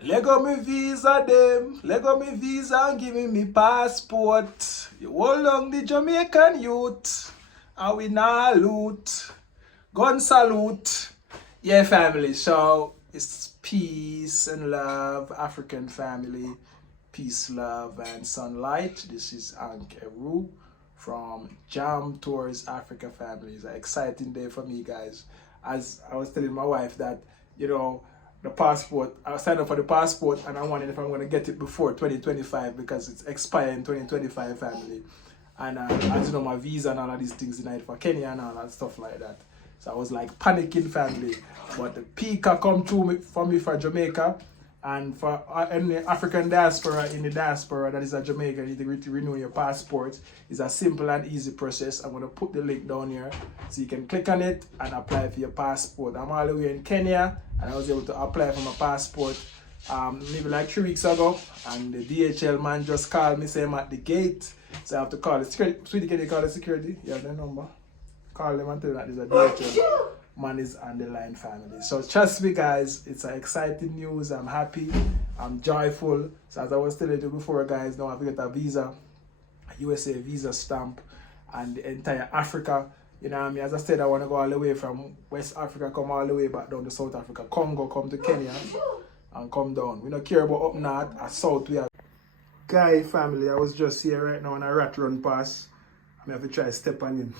Lego me visa them, Lego me visa and give me passport. You hold on the Jamaican youth, and we now loot. Gun salute. Yeah, family. So it's peace and love, African family. Peace, love, and sunlight. This is Ankeru from Jam Tours Africa family. It's an exciting day for me, guys. As I was telling my wife that, you know, the passport, I signed up for the passport and I wondered if I'm going to get it before 2025 because it's expiring 2025, family. And as you know, my visa and all of these things tonight for Kenya and all that stuff like that. So I was like panicking, family. But the peak come through for me for Jamaica. And for any African diaspora in the diaspora that is a Jamaica, you need to renew your passport. It's a simple and easy process. I'm going to put the link down here so you can click on it and apply for your passport. I'm all the way in Kenya and I was able to apply for my passport maybe like 3 weeks ago. And the DHL man just called me saying I'm at the gate. So I have to call the security. Sweetie, can you call the security? You have the number? Call them and tell them that there's a DHL. Man is on the line, family. So trust me, guys, it's an exciting news. I'm happy, I'm joyful. So as I was telling you before, guys, now I've got a visa, a USA visa stamp, and the entire Africa. You know what I mean? As I said, I want to go all the way from West Africa, come all the way back down to South Africa, Congo, come to Kenya, and come down. We don't care about up north or south. We are. Guy, family, I was just here right now and a rat run past. I have to try to step on him.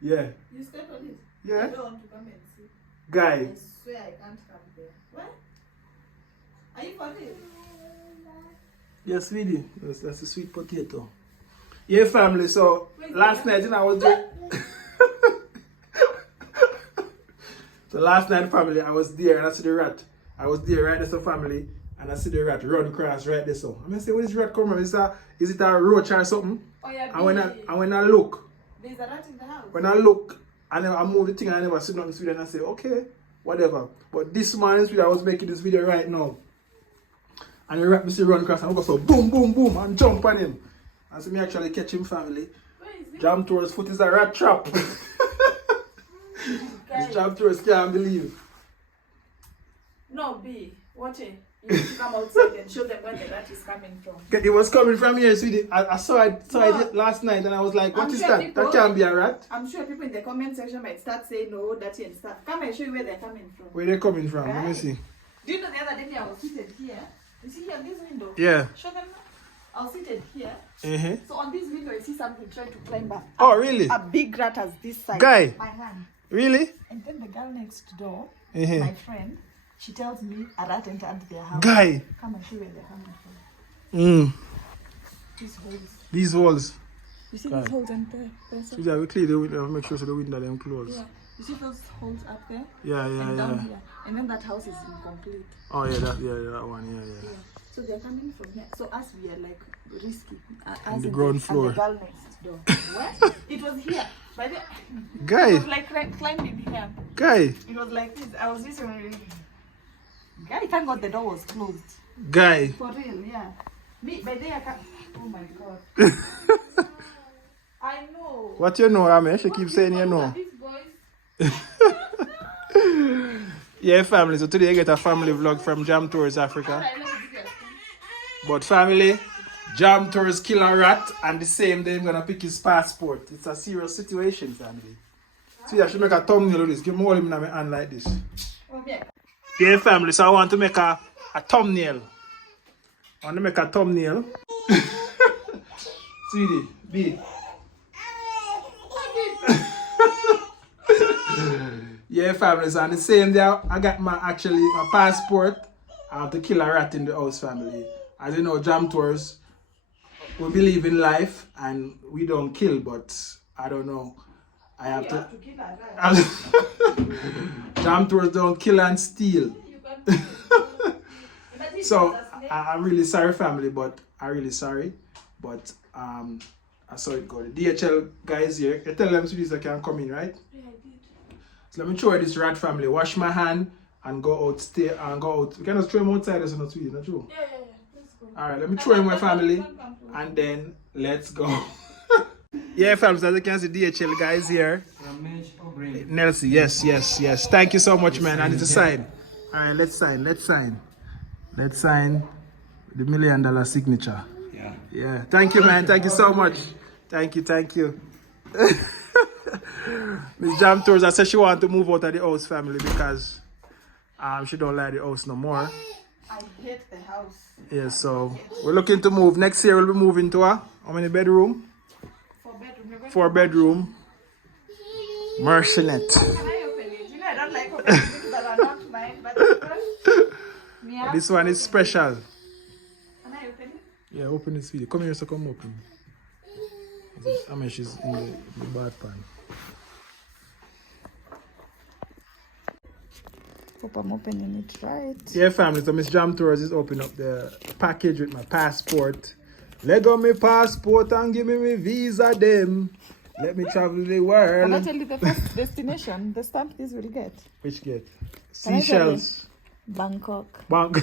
Yeah. You step on it? Yeah. I don't want to come and see. Guy. I swear I can't come there. What? Are you for real? Yes, sweetie. That's a sweet potato. Yeah, family. So last night, I was there. So last night, family, I was there and I see the rat. I was there right there, so family, and I see the rat run across right there. So I say, where is rat come from? Is it a roach or something? Oh, yeah, and when I look. There's a rat in the house. When I look, I move the thing and I never see nothing sweet and I say, okay, whatever. But this morning, I was making this video right now. And the rat me see run across and I go so boom, boom, boom and jump on him. And so me actually catch him, family. Where is he? Jam Tour's foot is a rat trap. This Jam Tour's can't believe. No, B. Watch it. You need to come outside and show them where the rat is coming from. It was coming from here, sweetie. I saw it last night and I was like, what is that? That can't be a rat. I'm sure people in the comment section might start saying no, dirty and stuff. Come and show you where they're coming from. Where they coming from? Right. Let me see. Do you know the other day I was seated here? You see here, this window? Yeah. Show them. I was seated here. Uh-huh. So on this window, you see something trying to climb up. Oh, really? A big rat as this side. Guy. My hand. Really? And then the girl next door, Uh-huh. my friend, she tells me a rat entered their house. Guy. Come and show where they're coming from. These holes. These walls. You see Guy. these holes and there? So yeah, we clear the window, make sure so the window them close. Yeah. You see those holes up there? Yeah, And down here. And then that house is incomplete. Oh yeah, that one, yeah. Yeah. So they're coming from here. So us, we are like risky. On the ground floor. And the girl next door. What? It was here. By the Guy. It was like climbing here. Guy. It was like this. I was listening. Guy, thank God the door was closed. Guy. For real, yeah. Me, by the I can't. Oh my God. I know. What you know, Ame? She keeps saying you know. These boys. Yeah, family. So today I get a family vlog from Jam Tours Africa. Alright, let me give you a spoon. But family, Jam Tours kill a rat and the same day I'm gonna pick his passport. It's a serious situation, family. See, I should make a thumbnail of this. Give me all him in my hand like this. Okay. Yeah, family. So I want to make a thumbnail. I want to make a thumbnail. Sweetie, B. Yeah, family. So on the same day, I got my passport. I have to kill a rat in the house, family. As you know, Jam Tours, we believe in life and we don't kill, but I don't know. I have to kill a rat. Jam Tours don't kill and steal. So I'm really sorry, family, but I'm really sorry. But I saw it go. The DHL guys here, you tell them so I can come in, right? Yeah, I did. So let me show you this rat, family. Wash my hand and go out, stay and go out. We can just throw him outside, that's not sweet, not true? Yeah. Let's go. Alright, let me throw him my family and then let's go. Yeah, family, so as you can see, DHL guys here. Nelson, yes. Thank you so much, man. And it's a sign. Alright, let's sign. Let's sign the $1 million signature. Yeah. Thank you, man. Thank you so much. Thank you. Miss Jam Tours, I said she want to move out of the house, family, because she don't like the house no more. I hate the house. Yeah, so we're looking to move. Next year we'll be moving to how many bedroom? 4 bedroom. Mercenet. Can I open it? You know I don't like opening things that are not mine, but This one is special. Can I open it? Yeah, open this video. Come here, so come open. I mean, she's in the bad pan. Hope I'm opening it right. Yeah, family, so Miss Jam Tours is opening up the package with my passport. Let go my passport and give me visa them. Let me travel the world. Can I tell you the first destination, the stamp this will get? Which gate? Can I tell you? Seychelles. Bangkok. Bank.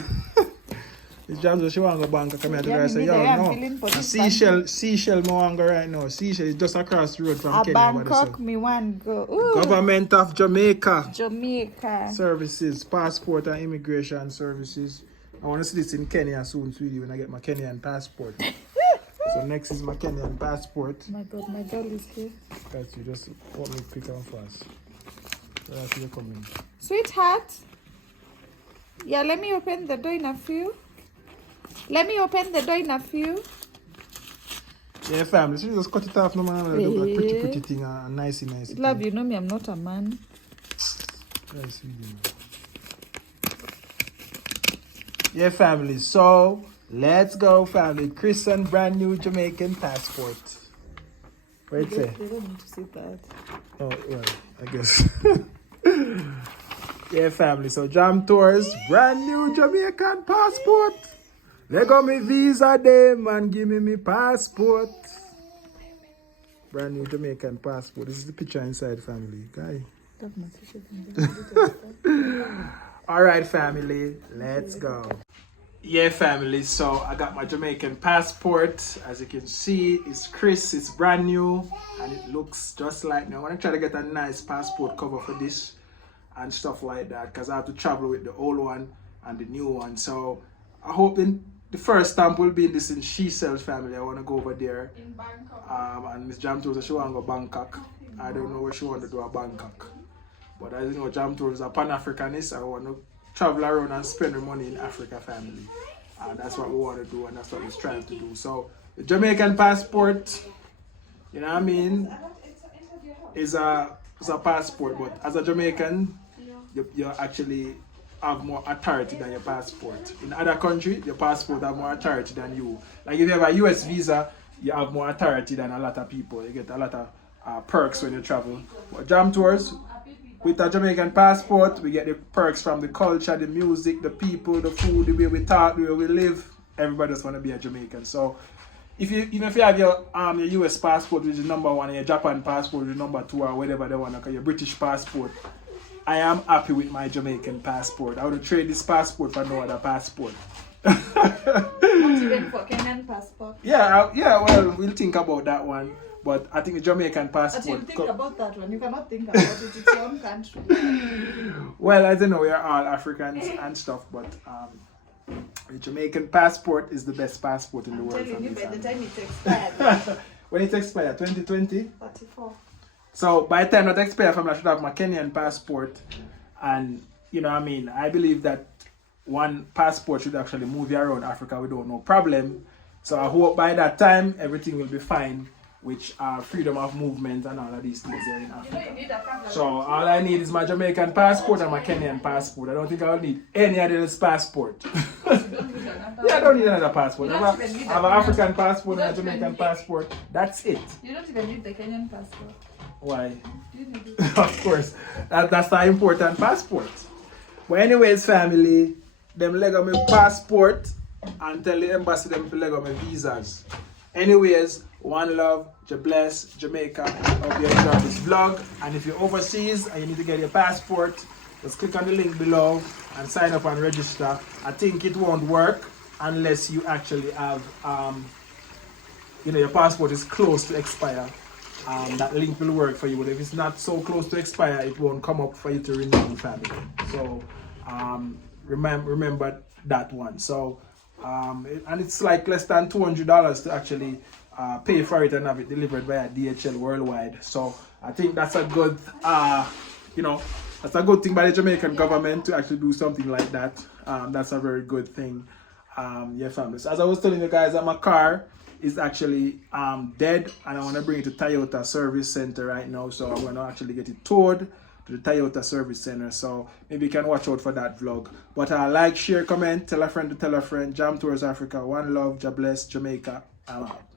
Miss Jam Tours, she want to go Bangkok. Come here to Yeah, her and say, me yo, neither. I'm no. feeling for this Seychelles, I want to go right now. Seychelles is just across the road from Kenya. Bangkok, me want go. Ooh. Government of Jamaica. Jamaica. Services, passport and immigration services. I want to see this in Kenya soon, sweetie, when I get my Kenyan passport. So next is my Kenyan passport. My God, my girl is here. Guys, you just want me quick and fast. So that's you coming. Sweetheart. Yeah, let me open the door in a few. Yeah, family. So you just cut it off, no man. Look like pretty thing and nice. Love, you know me, I'm not a man. Nice video. Yeah, family. So let's go, family. Chris and brand new Jamaican passport. Where it say? They don't need to see that. Oh, well, I guess. Yeah, family. So Jam Tours, brand new Jamaican passport. Let go me visa them and give me passport. Brand new Jamaican passport. This is the picture inside, family. Guy. All right, family. Let's go. Yeah, family. So I got my Jamaican passport. As you can see, it's Chris. It's brand new, and it looks just like me. I want to try to get a nice passport cover for this and stuff like that, because I have to travel with the old one and the new one. So I hope the first stamp will be in this in Seychelles, family. I want to go over there. In Bangkok. And Miss Jam Tours, she want to go Bangkok. I don't know where she want to do a Bangkok. But as you know, Jam Tours is a Pan-Africanist. I want to travel around and spend the money in Africa, family. That's what we want to do, and that's what we're trying to do. So the Jamaican passport, you know what I mean, is a passport. But as a Jamaican, you actually have more authority than your passport. In other countries, your passport have more authority than you. Like if you have a US visa, you have more authority than a lot of people. You get a lot of perks when you travel. But Jam Tours, with a Jamaican passport, we get the perks from the culture, the music, the people, the food, the way we talk, the way we live. Everybody just want to be a Jamaican. So even if you have your US passport, which is #1, and your Japan passport, which is #2, or whatever they want to call your British passport, I am happy with my Jamaican passport. I would trade this passport for no other passport. Not even for Kenyan passport. Yeah, well, we'll think about that one. But I think the Jamaican passport... But you think about that one. You cannot think about it. It's your own country. Well, I don't know. We are all Africans and stuff, but the Jamaican passport is the best passport in the world. I'm telling you, by the time it expires. When it expires? 2020? 34. So by the time that expires, I should have my Kenyan passport. And, you know what I mean, I believe that one passport should actually move you around Africa without no problem. So I hope by that time, everything will be fine, which are freedom of movement and all of these things there in Africa. You need a So all I need is my Jamaican passport and my Kenyan passport. I don't think I'll need any other passport. Yeah, I don't need another passport. I have an African passport and a Jamaican passport. That's it. You don't even need the Kenyan passport. Why? You need it. Of course. That's the important passport. But anyways, family, them lego me passport and tell the embassy them to lego me visas. Anyways, one love, bless Jamaica. Hope you enjoyed this vlog. And if you're overseas and you need to get your passport, just click on the link below and sign up and register. I think it won't work unless you actually have, your passport is close to expire. That link will work for you. But if it's not so close to expire, it won't come up for you to renew, family. So remember that one. So and it's like less than $200 to actually pay for it and have it delivered via DHL worldwide. So I think that's a good that's a good thing by the Jamaican government to actually do something like that. That's a very good thing. Yeah, family. So as I was telling you guys, my car is actually dead, and I want to bring it to Toyota Service Center right now. So I'm going to actually get it towed to the Toyota Service Center. So maybe you can watch out for that vlog. But like, share, comment, tell a friend to tell a friend. Jam Tours Africa. One love. God bless Jamaica. I'm out.